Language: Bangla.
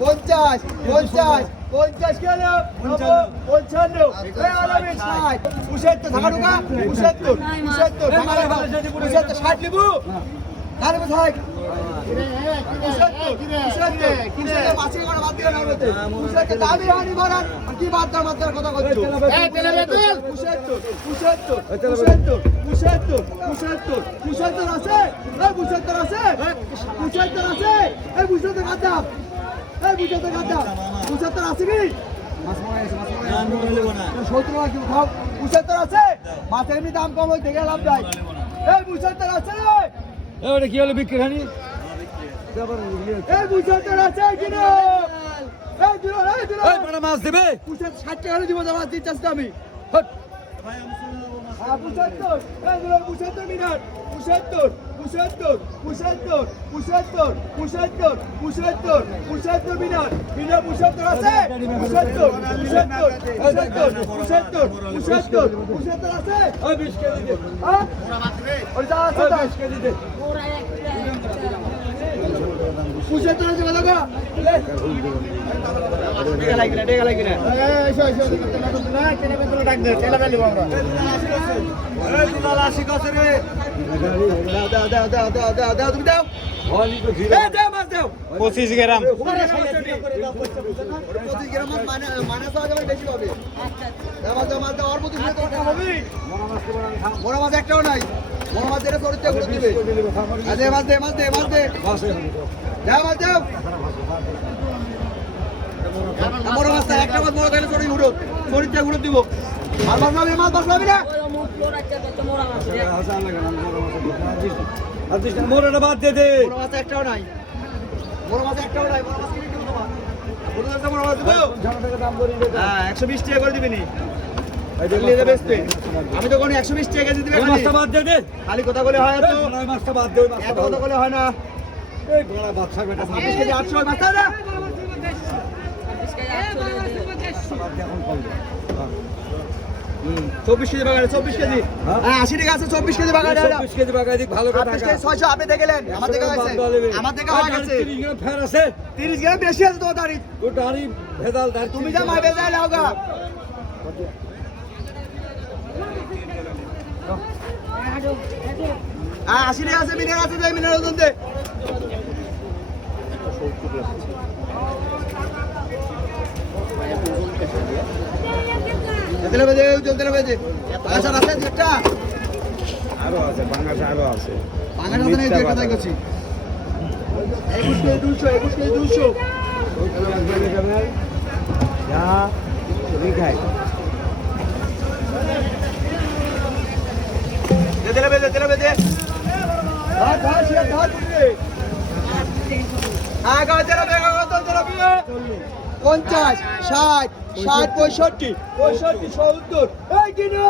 50 50 50 কেন 55 আলামিন 60 75 ঢাকা ঢুকা 75 60 লিবু তাহলে কোথায় 75 দাবি হানি ভরান কি বার্তা মাত্রার কথা বলছো 75 আছে এই 75 আছে 75 আছে এই 75 কাটা এই 75 কাটা 75 আছে কি মাছ মারাইছে 70 টাকা কিলো খাও 75 আছে মাছের এমনি দাম কম হইতে গেলাম যাই এই 75 আছে রে ওটা কি হলো বিক্রি খানি এই 75 আছে কিলো এই দিলো এই বড় মাছ দেবে 60 টাকা হলে দিব মাছ দিচ্ছিস না আমি হট 75 এই দিলো 75 মিনিট 75 মিনিট 75 আছে 75 আছে ওই 20 কেজি দে হ্যাঁ ওই যা আছে 20 কেজি দে 75 আছে কত গো টেকা লাগি না ডাক দে টেলা পেলি আমরা এই দুলাল 80 কাছে রে দাও তুমি দাও হলি তো জিরো এই দাও মাছ দাও 25 গ্রাম 25 গ্রাম মানে তো আগে বেশি হবে মাছ দাও আর 25 গ্রাম তো হবে বড় মাছ একটাও নাই বড় মাছ এর চরিত্র করে দিবে আরে মাছ দে দাও মাছ দাও বড় মাছ একটা মাছ বড় তাহলে চরিত্র করে দিব আর মাছ নাবি না মোরটা বাদ দে দে বড় মাছ একটাও নাই বড় মাছ কিনে দিব তোমার বড় মাছ দেবো দাম করি দে হ্যাঁ 120 টাকা করে দিবি নি আমি তো কোনো 120 টাকা কেজি দিবে মাছটা বাদ দে দে খালি কথা বলে হয় তো এই মাছটা বাদ দে ওই মাছটা এত কথা বলে হয় না এই বড় বাচ্চা বেটা 26 কেজি 800 মাছ না এখন কল দে 24 কেজি বাগানে 24 কেজি হ্যাঁ 80 টাকা আছে 24 কেজি বাগানে 24 কেজি বাগাই দিক ভালো কথা 600 আপনি দেখলেন আমার থেকে হয়েছে আমার থেকে হয়ে গেছে 30 গ্রাম ফের আছে 30 গ্রাম বেশি আছে তো দাঁড়ি তো দাঁড়ি ভেজাল দাঁড়ি তুমি যা মাই বেজায় লাওগা হ্যাঁ 80 টাকা আছে মিনার আছে যাই মিনার ওজন দে চলতে বেজে আচ্ছা আছে যেটা আরো আছে বাংলাদেশ আরো আছে বাঙালি মতন এই একটা তাই করছি 21 কেজি 200 যা তুমি খাই তেলে বেজে ধর হ্যাঁ গা তেলে বেগা কত তেলে বিয়ে 50 60 65 65 70 এই কিনো